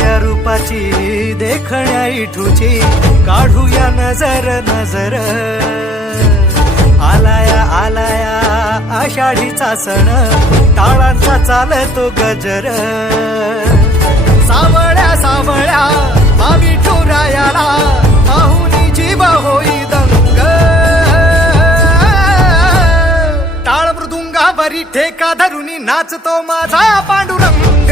या रूपाची देखण्या इठूची काढूया नजर नजर आलाया आलाया आषाढीचा सण टाळांचा चालतो गजर सावळ्या सावळ्या विठुरायाला पाहुनी जीव होई दंग टाळ मृदुंगावरी ठेका धरुनी नाचतो माझा पांडुरंग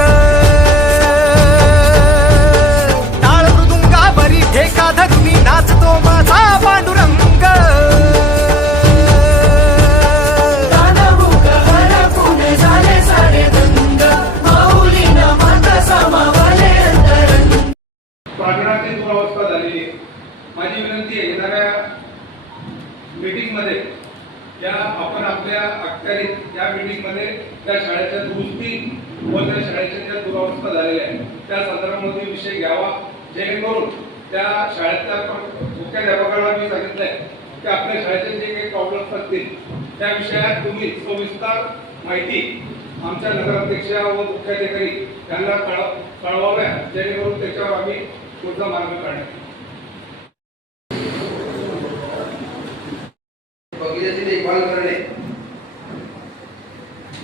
टाळ मृदुंगावरी ठेका धरुनी नाचतो माझा पांडुरंग प्रांगणाची दुरावस्था झालेली आहे. माझी विनंती आहे येणाऱ्या मीटिंग मध्ये या आपण आपल्या अखत्यारीत या मीटिंग मध्ये त्या शाळेच्या दुरुस्ती व त्या शाळेच्या ज्या दुरावस्था झालेल्या आहेत त्या संदर्भामध्ये विषय घ्यावा जेणेकरून त्या शाळेतल्या मुख्याध्यापकांना मी सांगितलंय की आपल्या शाळेचे जे काही प्रॉब्लेम्स असतील त्या विषयात तुम्ही सविस्तर माहिती आमच्या नगराध्यक्ष व मुख्याधिकारी यांना कळवाव्या जेणेकरून त्याच्यावर आम्ही पुढचा मार्ग काढण्यात बगीचाची देखभाल करणे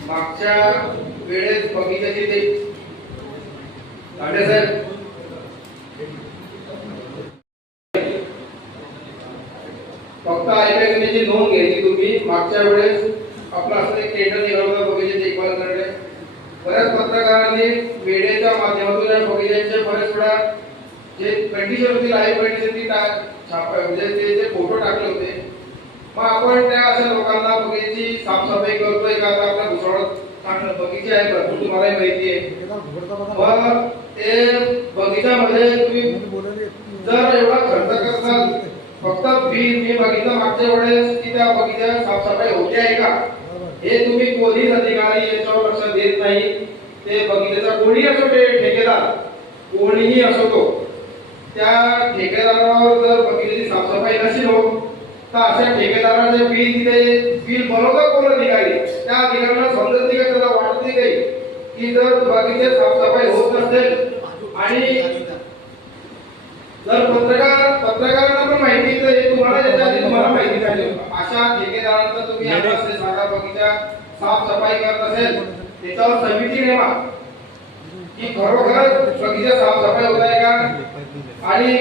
मागच्या वेळेस बगीचाची साहेब फक्त ऐकण्याची नोंद घ्यायची तुम्ही मागच्या वेळेस आपलं असं एक टेंडर निघालं होतं बगीचाची देखभाल करणे बऱ्याच पत्रकारांनी मीडियाच्या माध्यमातून या बगीचांच्या बरेच वेळा जे कंडिशन होती लाईव्ह कंडिशन ती म्हणजे ते जे फोटो टाकले होते मग आपण त्या अशा लोकांना बगीची साफसफाई करतोय का आता आपल्या घुसळत बगीचे आहे भरपूर तुम्हालाही माहिती आहे मग ते बगीच्यामध्ये तुम्ही जर एवढा खर्च करताल फक्त मी बघितलं मागच्या वेळेस की त्या बगीच्या साफसफाई होते आहे का हे तुम्ही पोलीस अधिकारी याच्यावर लक्ष देत नाही ते बगीच्याचा कोणी असो ते ठेकेदार कोणीही असो तो त्या ठेकेदारावर जर बगीच्याची साफसफाई नसेल होत तर अशा ठेकेदाराचे बिल बनवता कोण अधिकारी त्या अधिकाऱ्यांना समजत नाही का त्याला वाटत नाही काही की जर बगीचे साफसफाई होत नसेल आणि जर पत्रकारांना पण माहिती तर हे तुम्हाला याच्या आधी तुम्हाला माहिती पाहिजे अशा ठेकेदारांना तुम्ही असे सांगा बगीचा साफसफाई करत असेल त्याच्यावर समिती नेमा की खरोखरच बगीचा साफसफाई होत आहे का आणि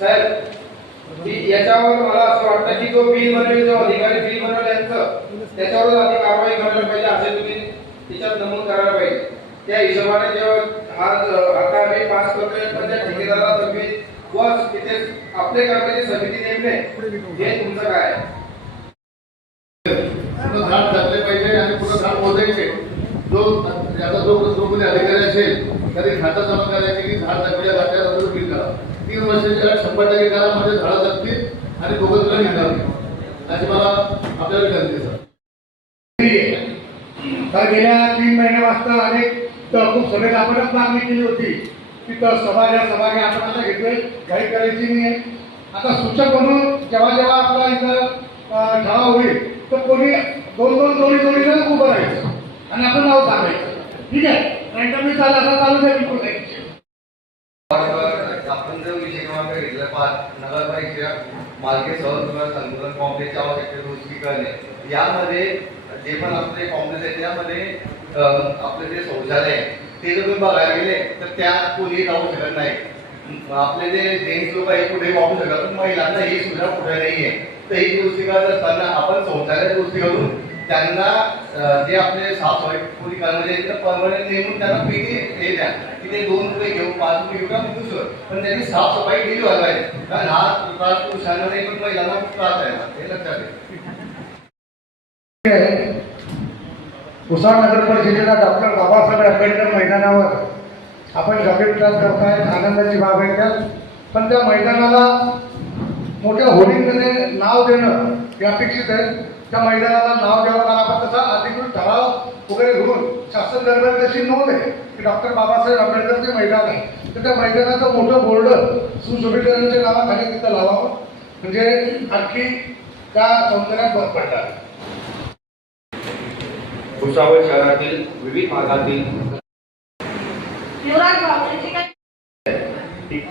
साहेब याच्यावर मला असं वाटतं की तो बिल बनवेल जो अधिकारी बिल बनवेल यांचं त्याच्यावर आधी कारवाई करायला पाहिजे असे तुम्ही त्याच्यात नमूद करायला पाहिजे त्या हिशोबाने जेव्हा आता आम्ही पास करतोय पण त्या ठेकेदाराला तुम्ही बस तिथे आपले कर्मचारी समिती नेमणे हे तुमचं काय आहे झाड जपले पाहिजे आणि पुढे झाड मोजायचे जो कोणी अधिकारी असेल तरी खाता जमा करायचे की झाड जपल्या जात्यानंतर बिल करा 3 वर्षाच्या 100% काळामध्ये झाडं जगतील आणि बोगसला निघणार नाही अशी मला आपल्याला विनंती सर तर गेल्या 3 महिन्यापासून अनेक खूप सगळे आपणच मागणी केली होती की सभा घ्या आपण आता घेतोय घाई करायची नाही आता सूचक म्हणून जेव्हा जेव्हा आपला इथं ठराव होईल तर कोणी दोन जोडी जण उभं राहायचं आणि आपण नाव सांगायचं ठीक आहे नाहीतर मी चालू द्या बिलकुल नाही आपण जर विषय क्रमांक घेतला नगरपालिका मालकी सहज संकुलन कॉम्प्लेक्सची आवश्यकता दुरुस्ती करणे यामध्ये जे पण आपले कॉम्प्लेक्स आहे त्यामध्ये आपले जे शौचालय आहे ते जर तुम्ही बघायला गेले तर त्यात कोणी जाऊ शकत नाही आपले जे जेंट्स लोक आहे कुठे वापरू शकतात पण महिलांना ही सुविधा कुठे नाही आहे तर ही दुरुस्ती करत असताना आपण शौचालय दुरुस्ती करून त्यांना जे आपले साफसफाई कोणी कर्मचारी परमनंट नेमून त्यांना पैसे हे द्या की ते 2 रुपये घेऊ 5 रुपये घेऊ का दुसरं पण त्यांनी साफसफाई केली व्हायला पाहिजे कारण हा त्रास पुरुषांना नाही पण महिलांना खूप त्रास आहे हे लक्षात घ्या कुसाळ नगर परिषदेला डॉक्टर बाबासाहेब आंबेडकर मैदानावर आपण गभीरताच करताय आनंदाची बाब आहे त्यात पण त्या मैदानाला मोठ्या होर्डिंगमध्ये नाव देणं हे अपेक्षित आहे त्या मैदानाला नाव द्यावं आपण तसा अधिकृत ठराव वगैरे घेऊन शासन दरम्यान त्याची नोंद आहे की डॉक्टर बाबासाहेब आंबेडकरचे मैदान आहे तर त्या मैदानाचं मोठं बोर्ड सुशोभिकरणाच्या नावाखाली तिथं लावावं म्हणजे आणखी त्या सौंदर्यात भर पडतात. भुसावळ शहरातील विविध भागातील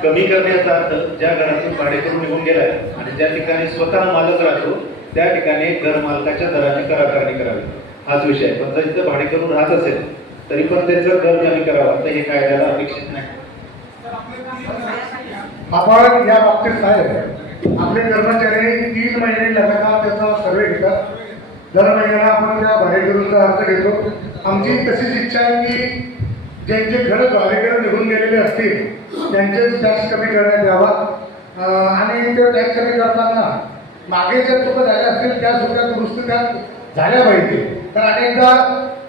कमी करण्याचा अर्थ ज्या घरातून भाडेकरू निघून गेलाय आणि ज्या ठिकाणी स्वतः मालक राहतो त्या ठिकाणी घर मालकाच्या दराने कर आकारणी करावी हाच विषय आहे. पण जर इथं भाडेकरू राहत असेल तरी पण त्याचं घर कमी करावं तर हे कायद्याला अपेक्षित नाही. आपण या बाबतीत काय आहे, आपले कर्मचारी 3 महिने लगातार त्याचा सर्वे घेतात. दर महिन्याला आपण त्या भाडेकरूंचा अर्ज घेतो. आमची तशीच इच्छा आहे की ज्यांचे घर भाडेकरू निघून गेलेले असतील त्यांचेच टॅक्स कमी करण्यात यावा आणि ते टॅक्स कमी करताना मागे ज्या चुका झाल्या असतील त्या सुद्धा दुरुस्त त्यात झाल्या पाहिजे. तर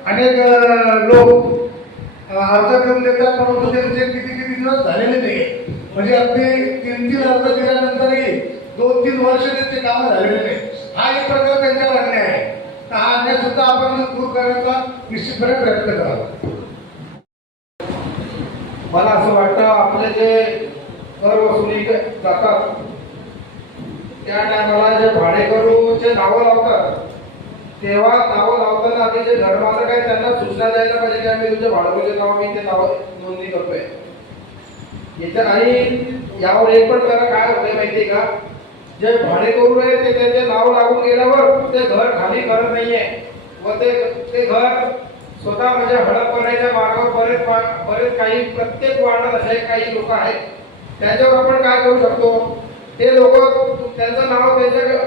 अनेक लोक अर्ज करून देतात परंतु त्यांचे किती दिवस झालेले नाही. म्हणजे अगदी 3 अर्ज दिल्यानंतरही 2-3 वर्ष त्यांचे कामं झालेले नाही. हा एक प्रकार त्यांच्यावर अन्याय आहे. तर हा अन्याय सुद्धा आपण दूर करण्याचा निश्चितपणे प्रयत्न करावा. मला असं वाटतं आपले जे कर वसुली जातात त्या टायमाला जे भाडेकरूचे नावं लावतात तेव्हा नावं लावताना आधी जे घरमालक आहे त्यांना सूचना द्यायला पाहिजे की आम्ही तुमच्या भाडेकरूचे नाव मी ते नाव नोंदणी करतोय याच्या. आणि यावर एक पण जरा काय होतंय माहितीये का, जे भाडेकरू आहे ते त्याचे नाव लागून गेल्यावर ते घर खाली करत नाहीये व ते घर स्वतः म्हणजे हडप करण्याच्या मार्गावर बरेच काही प्रत्येक वार्डात असे काही लोक आहेत. त्याच्यावर आपण काय करू शकतो, ते लोक त्यांचं नाव त्यांच्या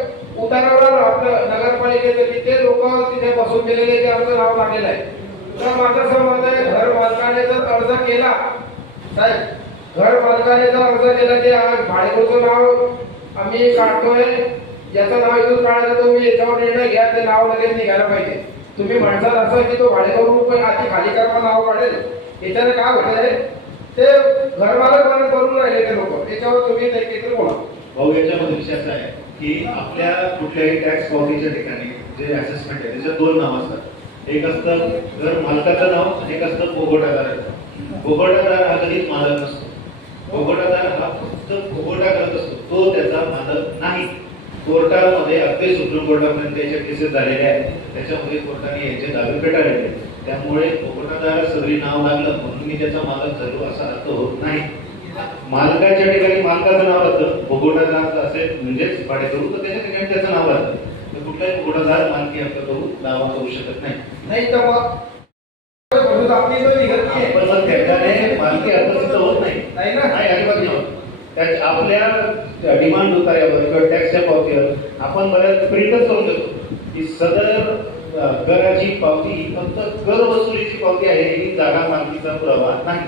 उतारावर आपलं नगरपालिकेचं की ते लोक तिथे बसून गेलेले ते आमचं नाव लागलेलं आहे. तर माझं असं मत आहे घर मालकाने जर अर्ज केला, साहेब घर मालकाने जर अर्ज केला की भाडेकरूचं नाव आम्ही काढतोय याचं नाव इथून काढायचं तुम्ही याच्यावर निर्णय घ्या, ते नाव लगेच निघायला पाहिजे. तुम्ही म्हणसाल असं की तो भाडेकरू पण आधी खाली करा नाव काढेल याच्याने काय होतंय ते घरमालक करून राहिले ते लोक त्याच्यावर तुम्ही काहीतरी बोला. भाऊ याच्यामध्ये विषय असा आहे की आपल्या कुठल्याही टॅक्स पावतीच्या ठिकाणी जे असेसमेंट आहे त्याच्यात 2 नाव असतात. एक असतं घर मालकाचं नाव आणि एक असतं भोगोटादाराचं. भोगोटादार हा कधीच मालक नसतो. भोगोटादार हा फक्त भोगोटा करत असतो, तो त्याचा मालक नाही. कोर्टामध्ये अगदी सुप्रीम कोर्टापर्यंत याच्या केसेस झालेल्या आहेत. त्याच्यामध्ये कोर्टाने याचे दावे फेटाळले. त्यामुळे भोगोटादार सगळी नाव लागलं म्हणून मी त्याचा मालक झालो असा अर्थ होत नाही. मालकाच्या ठिकाणी मालकाचं नाव राहतं, भोगोटादार असेल म्हणजेच भाडेकरू तर त्याच्या ठिकाणी त्याचं नाव राहतं. तर कुठलाही भोगोटादार मालकी हक्क करू दावा करू शकत नाही. तर मग आपली तो निघत नाही. पण मग त्याच्याने मालकी हक्क सिद्ध होत नाही. नाही अजिबात नाही होत. आपल्या डिमांड उतार्यावर किंवा टॅक्सच्या पावतीवर आपण बऱ्याच प्रिंटच करून देतो की सदर कराची पावती ही फक्त कर वसुलीची पावती आहे, ही जागा मालकीचा पुरावा नाही.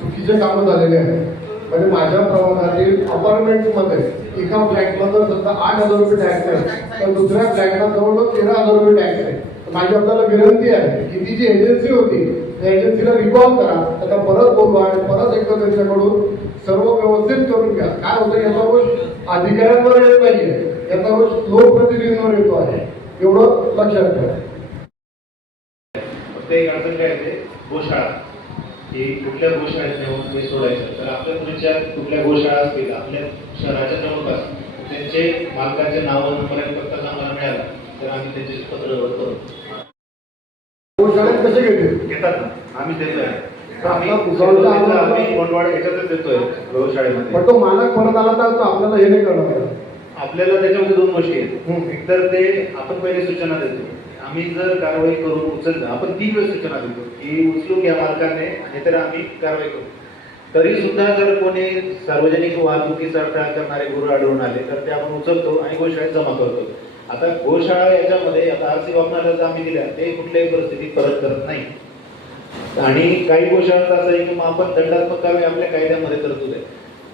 चुकीचे कामं झालेले आहेत. म्हणजे माझ्या प्रभागातील अपार्टमेंटमध्ये एका फ्लॅटमध्ये सुद्धा 8,000 रुपये टॅक्स आहे तर दुसऱ्या फ्लॅटला जवळजवळ 13,000 रुपये टॅक्स आहे. माझी आपल्याला विनंती आहे की ती जी एजन्सी होती त्या एजन्सीला रिकॉल करा, त्यांना परत बोलवा आणि परत एकदा त्यांच्याकडून सर्व व्यवस्थित करून घ्या. काय होतं याचा रोष अधिकाऱ्यांवर येत नाहीये, याचा रोष लोकप्रतिनिधींवर येतो आहे, एवढं लक्षात ठेवा. ते अडचण काय येते, गोशाळा की कुठल्या गोशाळेत नेऊन ते सोडायचं. तर आपल्या मुलीच्या कुठल्या गोशाळा असतील आपल्या शहराच्या जवळपास त्यांचे मालकाचे नाव नंबर आणि पत्ता आम्हाला मिळाला तर आम्ही त्यांचे पत्र करू. गोशाळेत कसे घेतात ना, आम्ही देतोय. आम्ही कोंडवाड याच्यातच देतोय गोशाळेमध्ये. पण तो मालक परत आला तर आपल्याला हे नाही करणार. आपल्याला त्याच्यामध्ये 2 गोष्टी आहेत. एक तर ते आपण पहिले सूचना देतो, आम्ही जर कारवाई करून उचललं आपण 3 वेळेस सूचना देतो की उचलू घ्या मालकाने आणि तर आम्ही कारवाई करू. तरी सुद्धा जर कोणी सार्वजनिक वाहतुकीचा अडथळा करणारे गुरु आढळून आले तर ते आपण उचलतो आणि गोशाळेत जमा करतो. आता गोशाळा याच्यामध्ये आता आरसी वापरण्याला आम्ही दिल्या ते कुठल्याही परिस्थितीत परत करत नाही. आणि काही गोशाळांचं असं आहे की मग आपण दंडात्मक कारवाई आपल्या कायद्यामध्ये तरतूद आहे,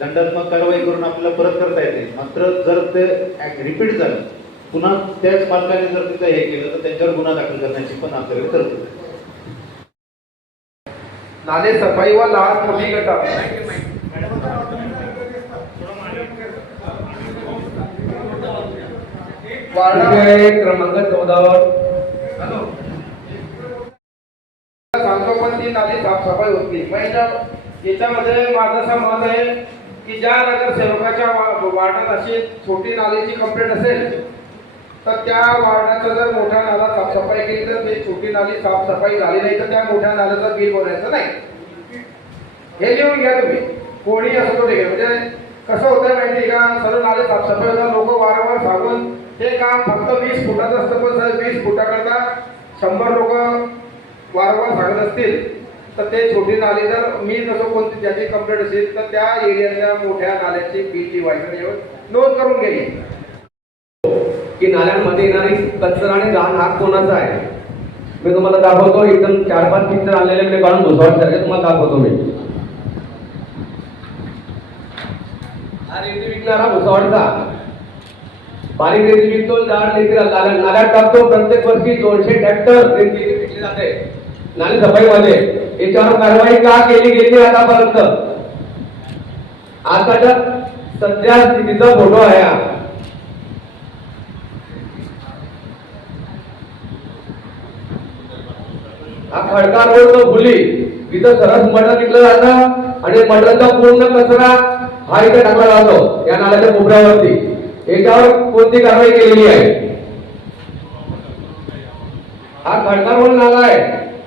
दंडात्मक कारवाई करून आपल्याला परत करता येते. मात्र जर ते रिपीट झालं पुन्हा त्याच मालकाने जर तिथं हे केलं तर त्यांच्यावर गुन्हा दाखल करण्याची पण आपल्याकडे तरतूद आहे. नाले सफाई व लहान मोठी गटार वार्ड क्रमांक 14 सांगतो पण ती नाली साफसफाई होत नाही. मग याच्यामध्ये माझं असं मत आहे की ज्या नगरसेवकाच्या वार्डात अशी छोटी नालीची कंप्लेंट असेल तर त्या वार्डाचा जर मोठा नाला साफसफाई केली तर ते छोटी नाली साफसफाई झाली नाही तर त्या मोठ्या नाल्याचं बिल भरायचं नाही. हे लिहून घ्या तुम्ही, कोणी असं तो देखील. म्हणजे कसं होतं माहिती आहे का, सर्व नाले साफसफाई लोक वारंवार सांगून हे काम फक्त 20 फुटाचं असतं, पण सर 20 फुटाकरता 100 लोक वारंवार सांगत असतील तर ते छोटी नाली, जर मी जसं कोणती ज्याची कंप्लेंट असेल तर त्या एरियातल्या मोठ्या नाल्याची बिल व्हायचं नोंद करून घ्यावी की नाल्यांमध्ये येणारी कचरा आणि घाण हा कोणाचा आहे. मी तुम्हाला दाखवतो, एकदम 4-5 पिक्चर आणलेले काढून भुसावळ सारखे तुम्हाला दाखवतो मी. हा रेती विकणारा भुसावळचा बारीक रेती विकतो, जाड रेती नाल्यात टाकतो. प्रत्येक वर्षी 200 ट्रॅक्टर रेती विकली जाते नाली सफाईमध्ये. याच्यावर कारवाई का केली गेली आतापर्यंत? आताच्या सध्या स्थितीचा फोटो आहे हा खडका रोड फुली, इथं सरस मटण विकलं जातं आणि मटणचा पूर्ण कचरा हा इथे टाकला जातो या नाल्याच्या कोपऱ्यावरती. याच्यावर कोणती कारवाई केलेली आहे? हा खडका रोड नाला आहे.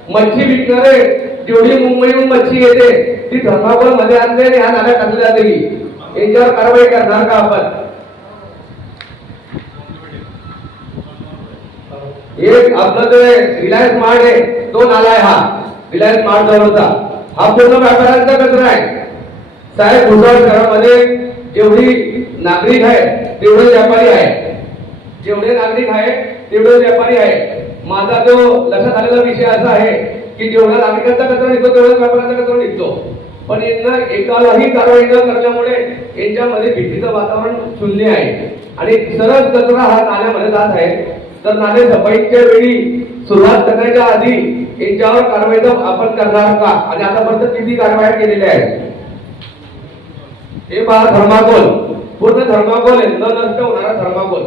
मच्छी विकणारे जेवढी मुंबईहून मच्छी येते ती थर्माकोल मध्ये आणते आणि ह्या नाल्यात टाकली जाते. की याच्यावर कारवाई करणार का आपण? एक आपलं जे रिलायन्स मार्ट आहे तो नाला आहे, हा रिलायन्स मार्ट जवळचा हा पूर्ण व्यापाऱ्यांचा कचरा आहे. साहेब, भुसावळ शहरामध्ये जेवढी नागरिक आहे तेवढे व्यापारी आहे, जेवढे नागरिक आहे तेवढे व्यापारी आहे. माझा जो लक्षात आलेला विषय असा आहे की जेवढा नागरिकांचा कचरा निघतो तेवढाच व्यापाऱ्यांचा कचरा निघतो. पण यांना एकालाही कारवाई न करण्यामुळे यांच्यामध्ये भीतीचं वातावरण शून्य आहे आणि सरळ कचरा हा नाल्यामध्ये जात आहे. तर नाले सफाईच्या वेळी सुरुवात करण्याच्या आधी यांच्यावर कारवाई आपण करणार का आणि आतापर्यंत किती कारवाया केलेल्या आहेत? हे पहा, थर्माकोल, पूर्ण थर्माकोल आहे, न नष्ट होणारा थर्माकोल.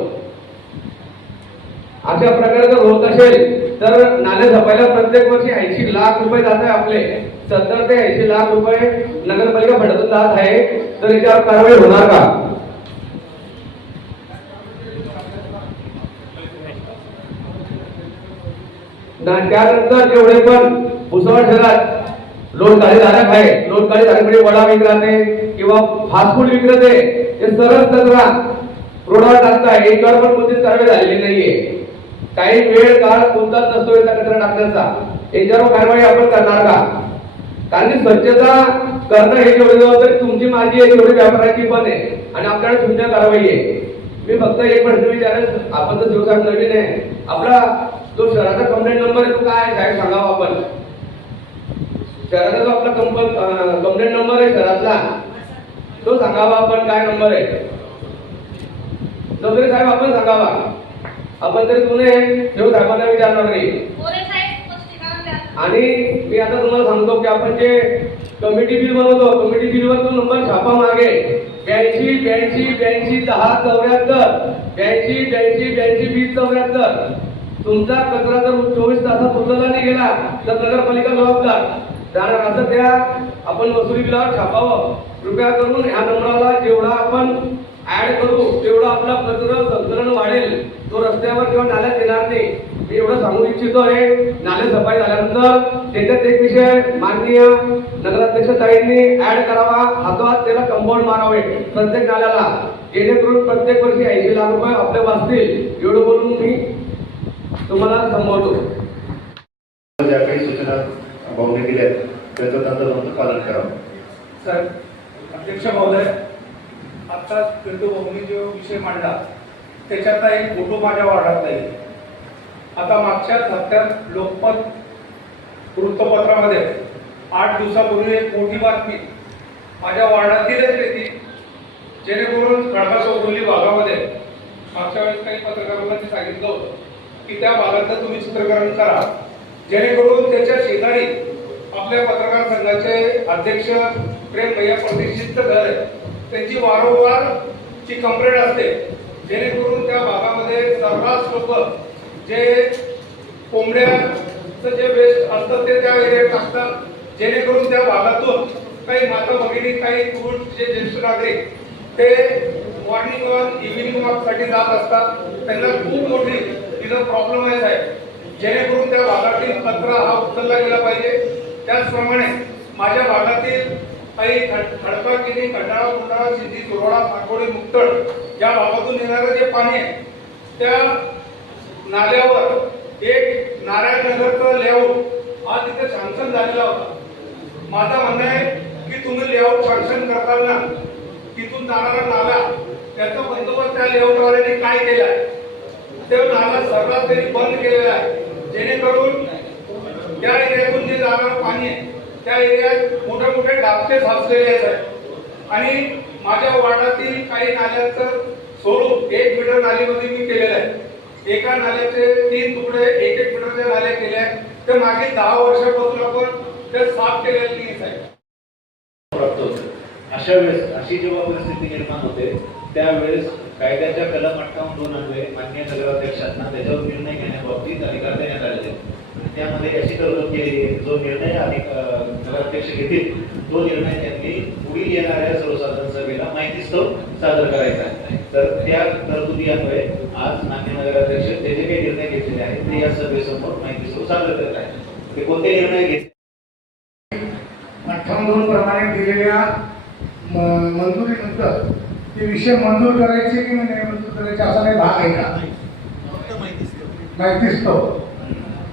अशा प्रकारे जर होत असेल तर नाले सफाईला प्रत्येक वर्षी 80 लाख रुपये जात आहे आपले. 70 ते 80 लाख रुपये नगरपालिका फंडातून जात आहे. तर याच्यावर कारवाई होणार का? त्यानंतर जेवढे पण भुसावळ शहरात लोटगाडी धारक आहे, लोटगाडी धारकडे वडा विक्रेते किंवा फास्ट फूड विक्रेते हे सरळ कचरा रोडवर टाकताय. याच्यावर पण कोणतीच कारवाई झालेली नाहीये. काही वेळ काळ कोणताच नसतो याचा कचरा टाकण्याचा. याच्यावर कारवाई आपण करणार का? कारण की स्वच्छता करणं हे जेवढी जबाबदारी तुमची माझी आहे तेवढी व्यापाराची पण आहे आणि आपल्याकडे शून्य कारवाई आहे. मी फक्त एक प्रश्न विचारेल, आपण तर शिवसाहेब नवीन आहे, आपला जो शहराचा कंप्लेंट नंबर आहे तो काय आहे साहेब सांगावा आपण? शहराचा जो आपला कंप्लेंट नंबर आहे शहरातला तो सांगावा आपण, काय नंबर आहे तो तरी साहेब आपण सांगावा. आपण तरी तुम्ही शिव साहेबांना विचारणार नाही. आणि मी आता तुम्हाला सांगतो की आपण जे कमिटी बिल बनवतो, कमिटी बिलवर तो नंबर छापा मागे 82 82 82 10 74 82 82 82 20 74. तुमचा कचरा जर 24 तासात उचलला नाही गेला तर नगरपालिका जबाबदार राहणार. असं त्या आपण वसुली बिलावर छापावं कृपया करून. ह्या नंबराला जेवढा आपण ऍड करू तेवढं आपला कचरा संकलन वाढेल, तो रस्त्यावर किंवा नाल्यात येणार नाही. मी एवढं सांगू इच्छितो आहे. नाले सफाई झाल्यानंतर त्याच्यात एक विषय माननीय नगराध्यक्ष ताईंनी ऍड करावा, हातोहात त्याला कंपाऊंड मारावे प्रत्येक नाल्याला, जेणेकरून प्रत्येक वर्षी 80 लाख रुपये आपले वाचतील. एवढं बोलून मी तुम्हाला संबोधतो. ज्या काही सूचना भाऊने दिल्या त्याचं तंतोतंत पालन करावं. साहेब, अध्यक्ष महोदय, आता पिंटू भाऊनी जो विषय मांडला त्याच्यातला एक फोटो माझ्या वार्डातला आहे. आता मागच्याच हप्त्यात लोकमत वृत्तपत्रामध्ये 8 दिवसापूर्वी एक मोठी बातमी माझ्या वार्डातीलच रेती, जेणेकरून खडका चौगुल्ली भागामध्ये मागच्या वेळेस काही पत्रकारांना ते सांगितलं होतं की त्या भागाचं तुम्ही चित्रीकरण करा, जेणेकरून त्याच्या शेजारी आपल्या पत्रकार संघाचे अध्यक्ष प्रेम भैया प्रतिष्ठित घर आहे, त्यांची वारंवार ची कंप्लेंट असते, जेणेकरून त्या भागामध्ये सर्रास लोक जे कोंबड्याचं जे वेस्ट असतं ते त्या एरियात टाकतात, जेणेकरून त्या भागातून काही माता भगिनी, काही पुरुष जे ज्येष्ठ नागरिक ते मॉर्निंग वॉक, इव्हिनिंग वॉक साठी जात असतात. त्यांना खूप मोठी तिथं प्रॉब्लेम आहे साहेब, जेणेकरून त्या भागातील कचरा हा उचलला गेला पाहिजे. त्याचप्रमाणे माझ्या भागातील काही खडकागिरी, खंडाळा, कुंडाळा, सिंधी, चोरवाडा, पाटोडी, मुक्तड या भागातून येणारं जे पाणी आहे त्या नाल्यावर एक नारायणनगरचा लेआउट हा तिथे सँक्शन झालेला होता. माझं म्हणणं आहे की तुम्ही लेआउट सँक्शन करताना तिथून जाणारा नाला त्याचा बंदोबस्त त्या लेआउटवाल्याने काय केला आहे, तो नाला सर्रास तरी बंद केलेला आहे जेणेकरून त्या एरियातून जे जाणारं पाणी आहे त्या एरियात मोठे मोठे डाबके साचलेले आहेत आणि माझ्या वार्डातील काही नाल्यांचं स्वरूप 1 मीटर नालीमध्ये मी केलेलं आहे. एका नाल्याचे 3 तुकडे 1-1 मीटरच्या नाल्या केल्या आहेत. ते मागील 10 वर्षापासून आपण ते साफ केलेले आहे. प्राप्त होतं. अशा वेळेस अशी जेव्हा परिस्थिती निर्माण होते त्यावेळेस कायद्याच्या कलम 58 अन्वये माननीय नगराध्यक्षांना त्याच्यावर निर्णय घेण्याबाबतीत अधिकार देण्यात आलेले आहेत. त्यामध्ये अशी तरतूद केली आहे, जो निर्णय नगराध्यक्ष घेतील तो निर्णय त्यांनी पुढील येणाऱ्या सर्वसाधारण सभेला माहितीस्तव सादर करायचा आहे. तर त्या तरतुदी अन्वये आज माननीय नगराध्यक्ष ते जे काही निर्णय घेतलेले आहेत ते या सभेसमोर माहितीस्तव सादर करत आहेत. ते कोणते निर्णय घेतले 58 प्रमाणे दिलेल्या मंजुरीनंतर ते विषय मंजूर करायचे की नाही मंजूर करायचे असा काही भाग आहे का? माहितीस्तव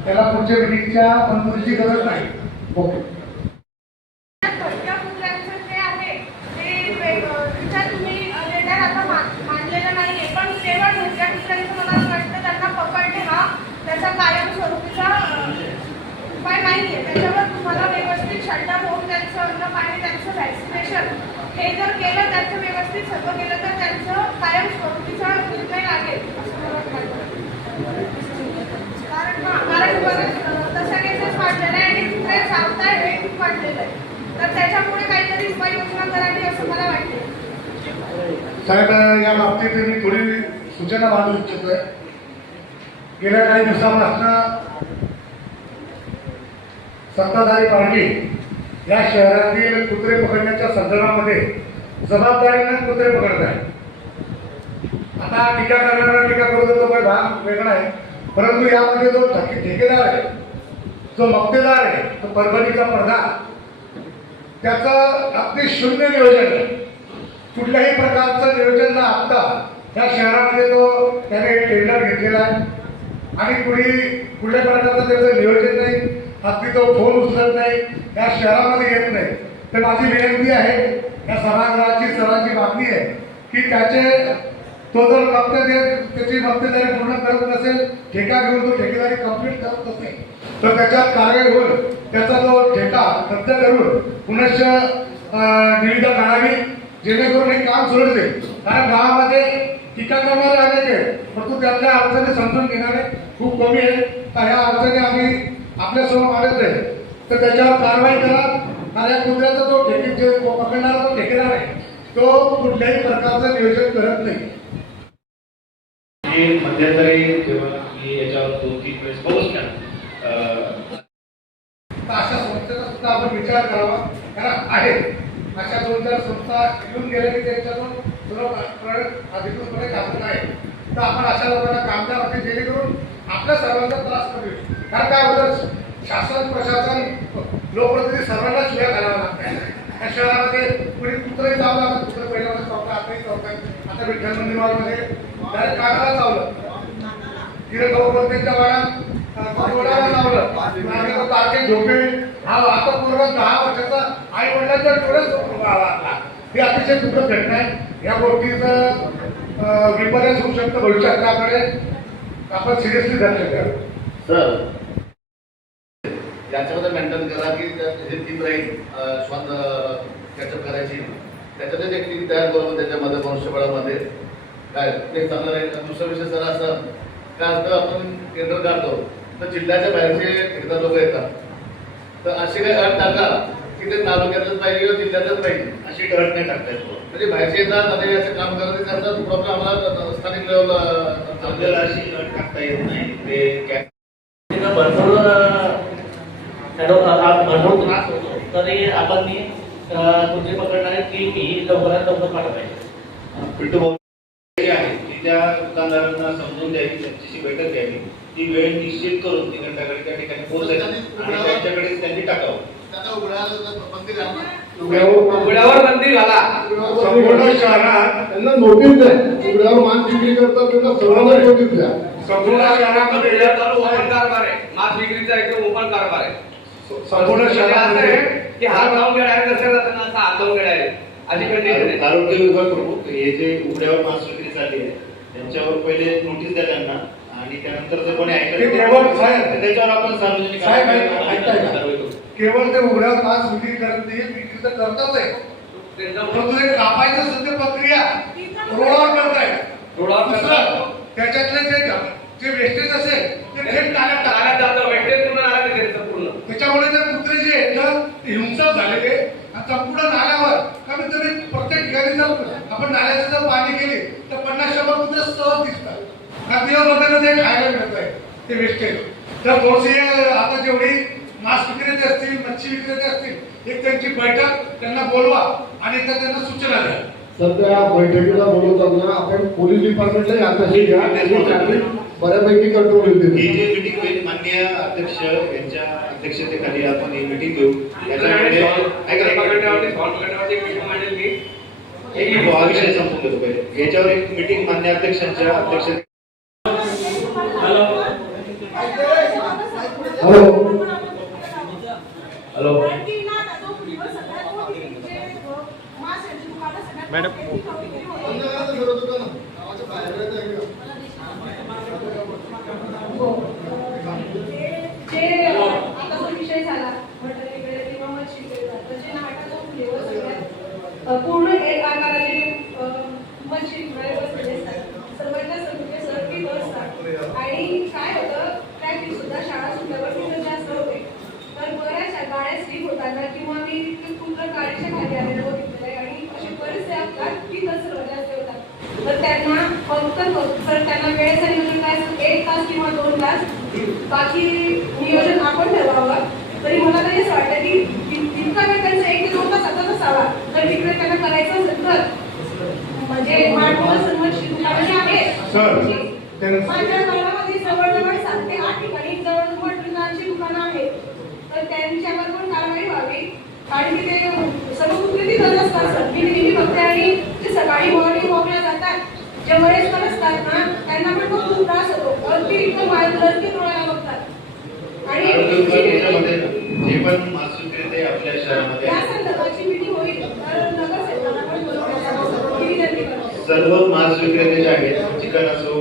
त्याला पुढच्या मिटिंगच्या मंजुरीची गरज नाही. ओके. भटक्या पुतळ्यांचं जे आहे ते त्याच्यात तुम्ही लेटर आता मांडलेलं नाहीये, पण केवळ भटक्या पुतळ्यांचं मला असं वाटतं त्यांना पकडणे हा त्याचा कायमस्वरूपीचा उपाय नाहीये. त्याच्यावर तुम्हाला व्यवस्थित शटडाऊन होऊन त्यांचं अन्न पाणी त्यांचं व्हॅक्सिनेशन हे जर केलं, त्यांचं व्यवस्थित सर्व केलं तर त्यांचं कायमस्वरूपीचा निर्णय लागेल असं मला वाटतं. कारण तशा केसेस वाढलेल्या आहे आणि कुठे चालताय हे खूप वाढलेलं आहे. तर त्याच्यामुळे काहीतरी उपाययोजना करावी असं मला वाटते. साहेब या बाबतीत मी थोडी सूचना मांडू इच्छितोय. गेल्या काही दिवसापासून सत्ताधारी पार्टी या शहरातील कुत्रे पकडण्याच्या संदर्भामध्ये जबाबदारीनं कुत्रे पकडत आहे. आता टीका करणारा टीका करू देतो काही भाग वेगळा आहे, परंतु यामध्ये जो ठेकेदार आहे, जो मक्तेदार आहे, तो परभणीचा प्रधान, त्याचं अगदी शून्य नियोजन आहे. कुठल्याही प्रकारचं नियोजन न आखता या शहरामध्ये तो त्याने टेंडर घेतलेला आहे आणि कुठल्या प्रकारचं त्याचं नियोजन नाही. अगदी तो फोन उचलत नाही, या शहरामध्ये येत नाही. तर माझी विनंती आहे, या सभागृहाची सर्वांची मागणी आहे की तो जर त्याची मक्तेदारी पूर्ण करत नसेल, ठेका घेऊन तो ठेकेदारी कंप्लीट करत नसेल तर त्याच्यात कारवाई होईल. त्याचा तो ठेका रद्द करून पुनश्च निविदा काढावी जेणेकरून हे काम सुरू होईल. कारण गावामध्ये टीका करणारे अनेक आहेत, परंतु त्यातल्या अडचणी समजून घेणारे खूप कमी आहेत. तर ह्या अडचणी आम्ही आपल्यासमोर आणत आहे, तर त्याच्यावर कारवाई करा. आणि या कुत्र्याचा जो पकडणारा जो ठेकेदार आहे तो कुठल्याही प्रकारचं नियोजन करत नाही. मध्यंतरी जेव्हा मी याच्यावर 2-3 वेळेस पोहोचल्या तर अशा संस्थेचा सुद्धा आपण विचार करावा. कारण आहेत अशा 2-4 संस्था येऊन गेल्या की त्यांच्यातून अधिकृतपणे काम आहे. तर आपण अशा लोकांना कामगार असेल जेणेकरून आपल्या सर्वांचा त्रास कमी होईल. कारण काय होतं, शासन प्रशासन लोकप्रतिनिधी सर्वांना शिव्या घालाव्या लागतात. या शहरामध्ये कुणी कुत्रही चावलं, आता कुत्र पहिल्यामध्ये चावलं, आताही चावतात. आता विठ्ठल मंदिरमध्ये डायरेक्ट कानाला चावलं, तिथे गौरवतेच्या वयात चावलं, तारखे झोपे. हा आता पूर्ण 10 वर्षाचा आई वडिलांच्या डोळ्यात आला. ही अतिशय दुःखद घटना आहे. या गोष्टीचं विपर्यास होऊ शकतं भविष्यात, त्याकडे आपण सिरियसली लक्ष द्या. सर याच्यामध्ये मेंटेन करा की हे टीम राहील श्वान कॅचअप करायची, त्याच्यातच एक टीम तयार करून त्याच्यामध्ये मनुष्यबळामध्ये काय ते चांगलं राहील. दुसरा विषय सर असं काय असतं, आपण केंद्र काढतो तर जिल्ह्याच्या बाहेरचे एकदा लोक येतात, तर अशी काही अट टाका की ते तालुक्यातच पाहिजे किंवा जिल्ह्यातच पाहिजे, अशी अट नाही टाकता येतो. म्हणजे बाहेरचे येतात आणि याचं काम करत त्यांचा प्रॉब्लेम आम्हाला स्थानिक लेवलला आपल्याला अशी अट टाकता येत नाही. ते भरपूर त्रास होतो, तरी आपण कुत्रे पकडणारे टीम ही लवकरात लवकर पाठवायची. पिंटू भाऊ आहे की त्या दुकानदारांना समजून द्यावी, त्यांच्याशी बैठक घ्यावी, ती वेळ निश्चित करून ती घंटाकडे त्या ठिकाणी पोहोचायची आणि त्यांच्याकडे त्यांनी टाकावं. त्यांना उघडायला बंदी घालणार. उघड्यावर बंदी घाला. संपूर्ण शहरात त्यांना नोटीस द्या. उघड्यावर मांस विक्री करतात त्यांना सर्वांना नोटीस द्या. संपूर्ण शहरामध्ये ओपन कारभार आहे. मास विक्रीचा एकदम ओपन कारभार आहे. संपूर्ण असं आहे शहरामध्ये की हात लावून गेला आहे कसं जाताना असं हात लावून गेला आहे अशी कंडिशन आहे. आरोग्य विभाग प्रमुख हे जे उघड्यावर मास विक्री चालली आहे त्यांच्यावर पहिले नोटीस द्या त्यांना आणि त्यानंतर जर कोणी ते केवळ साहेब तर त्याच्यावर आपण सार्वजनिक साहेब, कारवाई ऐकताय का? केवळ ते उघड्यावर मास विक्री करते विक्री तर करतच आहे. परंतु ते कापायचं सध्या प्रक्रिया रोडावर करताय. रोडावर करतात. त्याच्यातले जे वेस्टेज असेल ते थेट नाल्यात टाकतात. नाल्यात जातं. वेटेज पूर्ण नाल्यात आहे त्यांचं पूर्ण. त्याच्यामुळे ते कुत्रे जे आहेत ना ते हिंसक झालेले आणि संपूर्ण नाल्यावर कमीत कमी प्रत्येक ठिकाणी जर आपण नाल्याचं जर पाणी गेली तर 50-100 कुत्रे सहज दिसतात. नदीवर ते खायला मिळत आहे ते वेस्टेज. तर थोडसे आता जेवढी मांस विक्रेते असतील मच्छी विक्रेते असतील एक त्यांची बैठक त्यांना बोलवा आणि त्यांना सूचना द्या. सध्या बैठकीला बोलवताना आपण पोलीस डिपार्टमेंटला आताशी घ्या. बऱ्यापैकी कंट्रोल ही येते. जी मीटिंग होईल माननीय अध्यक्ष यांच्या अध्यक्षतेखाली आपण ही मीटिंग घेऊ. याच्यामध्ये हा विषय संपून घेतो पहिले. याच्यावर एक मीटिंग माननीय अध्यक्षांच्या अध्यक्षते हॅलो हॅलो. मॅडम जे आता जो विषय झाला मटन वगैरे किंवा मच्छी म्हणजे नाटक फ्लेवर सगळ्यात पूर्ण एक आकाराचे मच्छी बसलेले असतात. सर्वांना म्हणजे सर्व असतात आणि काय होतं ट्रॅफिक सुद्धा शाळा सुटल्यावर तिथं जास्त होते. तर बऱ्याचशा गाड्या स्लीप होताना किंवा मी कुठलं गाडीच्या खाली आलेलं बघितलेलं आहे आणि असे बरेचसे अपघात तिथं सर्व जास्त होतात. तर त्यांना फक्त तर त्यांना वेळेचं नियोजन काय 1 तास किंवा 2 तास बाकी नियोजन आपण ठरवावं. तरी मला तरी असं वाटतं की तितका वेळ त्यांचा 1 ते 2 तास हातात असावा. तर तिकडे त्यांना करायचं असेल तर म्हणजे माझ्या गावामध्ये जवळजवळ 7 ते 8 ठिकाणी जवळजवळ मटणाची दुकानं आहेत. तर त्यांच्यावर पण कारवाई व्हावी आणि ते सर्व कुठे तिथं असतात सर. मी नेहमी बघते आणि ते सकाळी मॉर्निंग वॉकला जातात जे वयस्कर असतात ना त्यांना पण खूप त्रास होतो. अतिरिक्त रस्ते डोळ्याला बघतात आणि जे पण मास विक्रेते आपल्या शहरामध्ये या संदर्भाची मीटिंग होईल तर नगरसेवकांना पण बोलवण्यात सर्व मास विक्रेते जे आहेत चिकन असो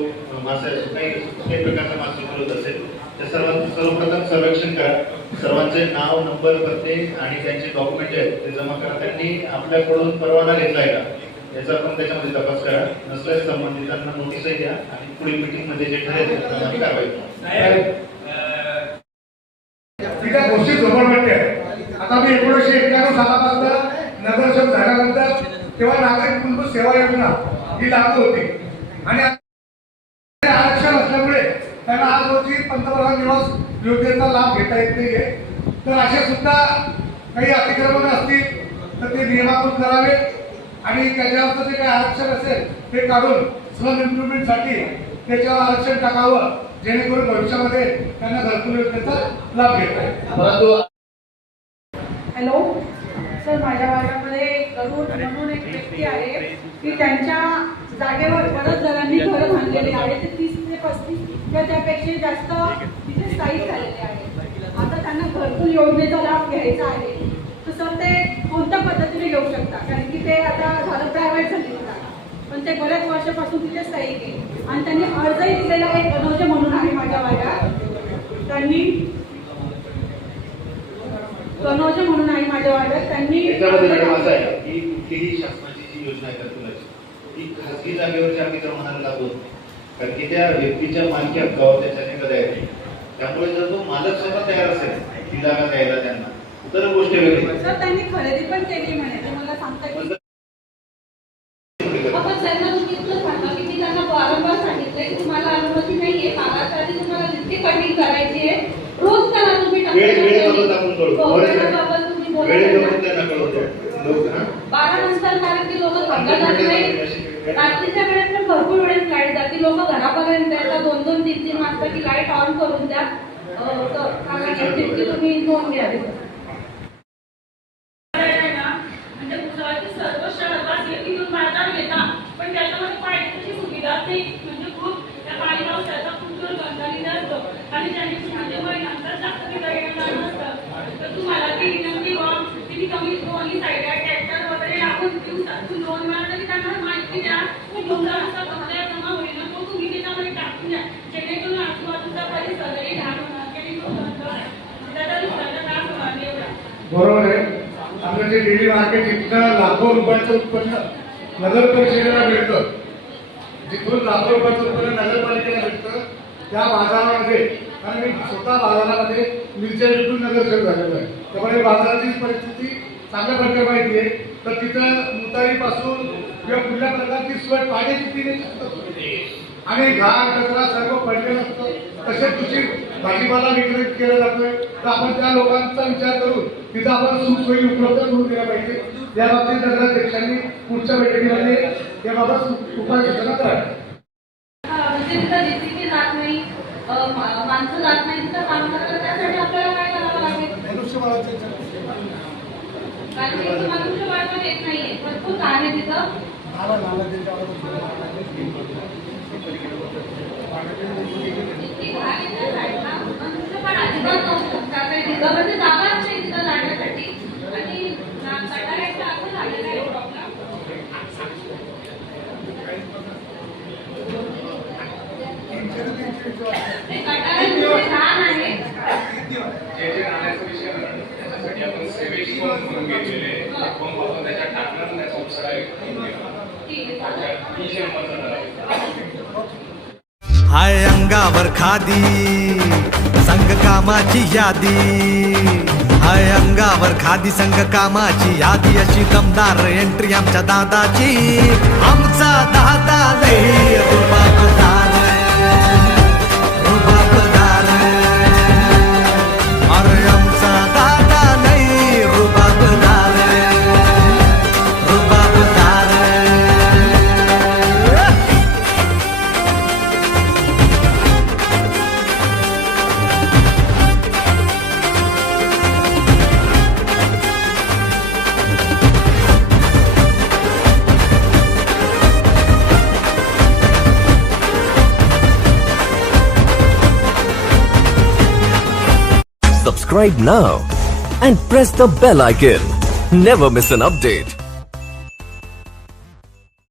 मासे असो काही कुठल्याही प्रकारचा मास विक्री होत असेल त्या सर्वांचं सर्वप्रथम सर्वेक्षण करा. सर्वांचे नाव नंबर पत्ते आणि त्यांचे डॉक्युमेंट आहेत ते जमा करा. त्यांनी आपल्याकडून परवाना घेतलाय का याचा पण त्याच्यामध्ये तपास करा. नसल्यास संबंधितांना नोटीसही द्या आणि पुढील मीटिंग मध्ये जे ठरेल त्याप्रमाणे कारवाई करा. त्या गोष्टी जवळ वाटते. आता मी 1991 सालापासून नगरसेवक झाल्यानंतर तेव्हा नागरिक मूलभूत सेवा योजना ही लागू होती आणि आरक्षण असल्यामुळे त्यांना आज रोजी पंतप्रधान निवास योजनेचा लाभ घेता येत नाहीये. तर असे सुद्धा काही अतिक्रमण असतील तर ते नियमाकृत करावे आणि त्याच्यावरचं जे काही आरक्षण असेल ते काढून स्लम इम्प्रुव्हमेंटसाठी त्याच्यावर आरक्षण टाकावं जेणेकरून भविष्यामध्ये त्यांना घरकुल योजनेचा लाभ घेता येईल. हॅलो सर, माझ्या भागामध्ये गरुड म्हणून एक व्यक्ती आहे की त्यांच्या जागेवर बऱ्याच जणांनी घरं बांधलेली आहे. ते 30 ते 35 किंवा त्यापेक्षा जास्त तिथे स्थायिक झालेले आहे. आता त्यांना घरकुल योजनेचा लाभ घ्यायचा आहे तर सर ते कोणत्या पद्धतीने घेऊ शकता? कारण की ते आता झालं प्रायव्हेट झालेली जागा पण ते बऱ्याच वर्षापासून तिथे स्थायिक आहे आणि त्यांनी अर्जही दिलेला आहे. कनौजे म्हणून आहे माझ्या भागात. त्यांनी कनौजे म्हणून आहे माझ्या भागात. त्यांनी असं आहे की कुठलीही शासनाची जी योजना आहे घरकुलाची ती खासगी जागेवरच्या आम्ही जर म्हणायला लागलो कारण की त्या व्यक्तीच्या मालकी हक्कावर त्याच्याने कदा येते. त्यामुळे जर तो मालक स्वतः तयार असेल ती जागा द्यायला त्यांना तर गोष्ट वेगळी. सर त्यांनी खरेदी पण केली म्हणे. ते मला सांगता की आपण त्यांना तुम्ही इतकं सांगा की मी त्यांना वारंवार सांगितलंय तुम्हाला अनुमती नाहीये. कागद आधी तुम्हाला जितकी कटिंग करायची आहे रोज करा तुम्ही. तुम्ही बोला 12 नंतर कारण की लोक थांबतात नाही. रात्रीच्या वेळेस पण भरपूर वेळेस लाईट जाते. लोक घरापर्यंत येतात 2-2, 3-3 वाजता की लाईट ऑन करून द्या. तुम्ही नोंद घ्यावी. म्हणजे खूप त्या पाणी पावसाचा खूप जोर गंधारीला असतो आणि त्या दिवशी म्हणजे महिन्यानंतर जास्त बिघडलेलं नसतं. तर तुम्हाला ती विनंती व्हा की कमी दोन्ही साईडला ट्रॅक्टर वगैरे लागून दिवसातून 2 वेळा तरी त्यांना माहिती द्या की तुमचा असा कचरा जमा होईल ना तो तुम्ही त्याच्यामध्ये टाकून द्या जेणेकरून आजूबाजूचा परिसरही घाण होणार जेणेकरून त्याचा दुसऱ्याचा त्रास होणार नाही एवढा. बरोबर आहे. आपलं जे डेली मार्केट इथनं लाखो रुपयाचं उत्पन्न नगर परिषदेला मिळतं, जिथून लाखो रुपयाचं उत्पन्न नगरपालिकेला मिळतं त्या बाजारामध्ये, कारण मी स्वतः बाजारामध्ये मिरच्या विकून नगरसेवक झालेलो आहे, त्यामुळे बाजाराची परिस्थिती चांगल्या प्रकारे माहिती आहे. तर तिथं मुतारीपासून किंवा कुठल्या प्रकारची सोय पाण्याची पिणे आणि घाण कचरा सर्व पडलेलं असतं. तसेच तुझी भाजीपाला विक्री केला जातोय, तर आपण त्या लोकांचा विचार करून तिथं आपण सुखसोयी उपलब्ध करून दिल्या पाहिजे. या बाबतीत नगराध्यक्षांनी पुढच्या बैठकीमध्ये याबाबत उपाययोजना करावी. म्हणजे तिथं जेसीबी जात नाही, माणसं जात नाही तिथं काम करतात, त्यासाठी आपल्याला काय करावं लागेल? कारण की इथं मनुष्यबळ पण येत नाहीये, भरपूर काम आहे तिथं. इतकी घाण येते साईडला, मनुष्यबळ अजिबात नव्हतं त्यासाठी तिथं, म्हणजे जागाच नाही तिथं जाण्यासाठी. आणि गटाराचं असं झालेलं आहे प्रॉब्लेम. गटाराचं छान आहे. जे नाण्याचा विषय आहे त्यासाठी आपण सेवेज पंप म्हणून घेतलेले पंप आपण त्याच्यात टाकणार त्याचा उपसरा हाय अंगावर खादी संघ कामाची यादी, हाय अंगावर खादी संघ कामाची यादी, अशी दमदार एंट्री आमच्या दादाची. आमचा दादा लई रुबाबदार, रुबाबदार, अरे आमचा दादा लई रुबाबदार, रुबाबदार. Subscribe now and press the bell icon. Never miss an update.